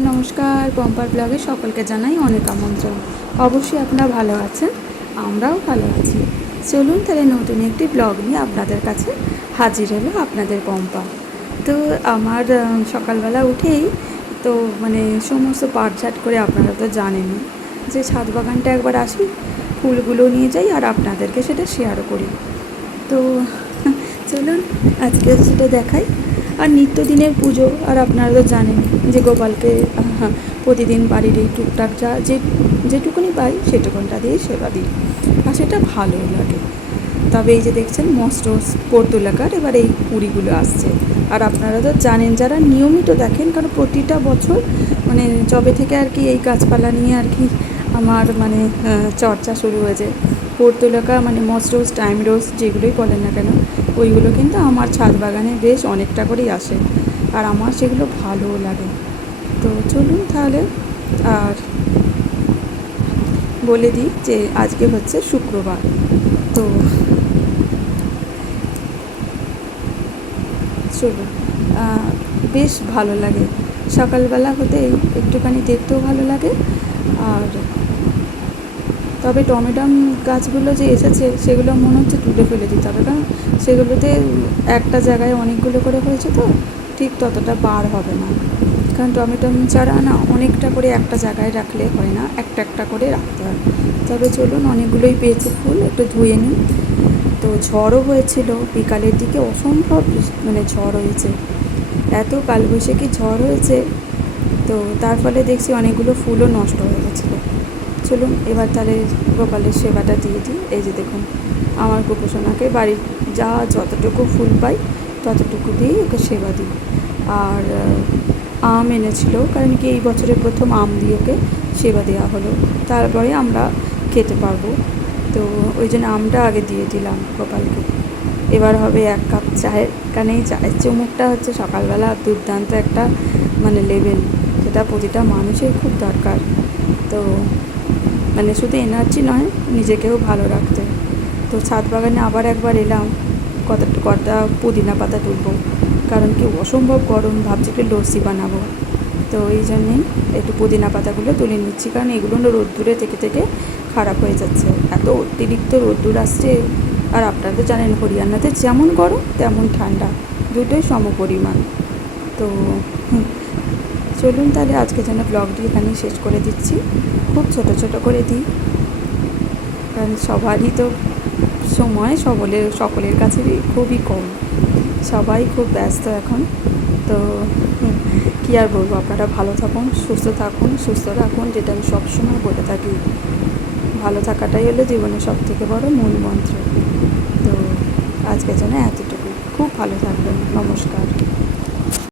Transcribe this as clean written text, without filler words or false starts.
নমস্কার, পম্পার ব্লগে সকলকে জানাই অনেক আমন্ত্রণ। অবশ্যই আপনারা ভালো আছেন, আমরাও ভালো আছি। চলুন তাহলে নতুন একটি ব্লগ নিয়ে আপনাদের কাছে হাজির হলো আপনাদের পম্পা। তো আমার সকালবেলা উঠেই তো সমস্ত পাটঝাট করে আপনারা তো জানেনই যে ছাদ বাগানটা একবার আসি, ফুলগুলো নিয়ে যাই আর আপনাদেরকে সেটা শেয়ারও করি। তো চলুন আজকে সেটা দেখাই। আর নিত্যদিনের পুজো, আর আপনারা তো জানেন যে গোপালকে প্রতিদিন বাড়ির এই টুকটাক যেটুকুনি পাই সেটুকুনটা দিয়েই সেবা দিই, আর সেটা ভালোই লাগে। তবে এই যে দেখছেন মস্টোস পর্তুলাকার এবার এই কুড়িগুলো আসছে। আর আপনারা তো জানেন যারা নিয়মিত দেখেন, কারণ প্রতিটা বছর যবে থেকে আর কি এই গাছপালা নিয়ে আর কি আমার চর্চা শুরু হয়েছে। পর্তুলাকা মস্টোস, টাইম রোজ যেগুলোই বলেন না কেন, ওইগুলো কিন্তু আমার ছাদ বাগানে বেশ অনেকটা করেই আসে, আর আমার সেগুলো ভালোও লাগে। তো চলুন তাহলে, আর বলে দিই যে আজকে হচ্ছে শুক্রবার। তো চলুন, বেশ ভালো লাগে সকালবেলা হতেই, একটুখানি দেখতেও ভালো লাগে। আর তবে টমেটো গাছগুলো যে এসেছে সেগুলো মনে হচ্ছে তুলে ফেলে দিতে হবে, কারণ সেগুলোতে একটা জায়গায় অনেকগুলো করে হয়েছে, তো ঠিক ততটা বার হবে না। কারণ টমেটো চারা না অনেকটা করে একটা জায়গায় রাখলে হয় না, একটা একটা করে রাখতে হয়। তবে চলুন, অনেকগুলোই পেয়েছে ফুল, একটু ধুয়ে নিই। তো ঝড়ও হয়েছিল বিকালের দিকে, অসম্ভব ঝড় হয়েছে, এত কালবৈশাখী ঝড় হয়েছে। তো তার ফলে দেখছি অনেকগুলো ফুলও নষ্ট হয়ে গেছিলো। চলুন এবার তাহলে গোপালের সেবাটা দিয়ে দিই। এই যে দেখুন, আমার গোপোষণাকে বাড়ির যতটুকু ফুল পাই ততটুকু দিয়েই ওকে সেবা দিই। আর আম এনেছিল, কারণ কি এই বছরের প্রথম আম দিয়ে ওকে সেবা দেওয়া হলো, তারপরে আমরা খেতে পারবো। তো ওই জন্য আমটা আগে দিয়ে দিলাম গোপালকে। এবার হবে 1 কাপ চায়ের, কারণ এই চায়ের চুমুকটা হচ্ছে সকালবেলা দুর্দান্ত একটা লেভেল, যেটা প্রতিটা মানুষের খুব দরকার। তো শুধু এনার্জি নয়, নিজেকেও ভালো রাখতে। তো ছাদ বাগানে আবার একবার এলাম, কটা পুদিনা পাতা তুলবো, কারণ কি অসম্ভব গরম, ভাবছি একটু লস্যি বানাবো। তো এই জন্যেই একটু পুদিনা পাতাগুলো তুলে নিচ্ছি, কারণ এগুলো রোদ্দুরে থেকে থেকে খারাপ হয়ে যাচ্ছে, এত অতিরিক্ত রোদ্দুর আসছে। আর আপনারা তো জানেন হরিয়ানাতে যেমন গরম তেমন ঠান্ডা, দুটোই সমপরিমাণ। তো চলুন তাহলে আজকে যেন ব্লগটি এখানেই শেষ করে দিচ্ছি। খুব ছোটো ছোটো করে দিই, কারণ সবারই তো সময় সকলের কাছেই খুবই কম, সবাই খুব ব্যস্ত এখন। তো কী আর বলবো, আপনারা ভালো থাকুন, সুস্থ রাখুন, যেটা আমি সবসময় বলে থাকি। ভালো থাকাটাই হলো জীবনের সবথেকে বড় মূল মন্ত্র। তো আজকের জন্য এতটুকু, খুব ভালো থাকবেন, নমস্কার।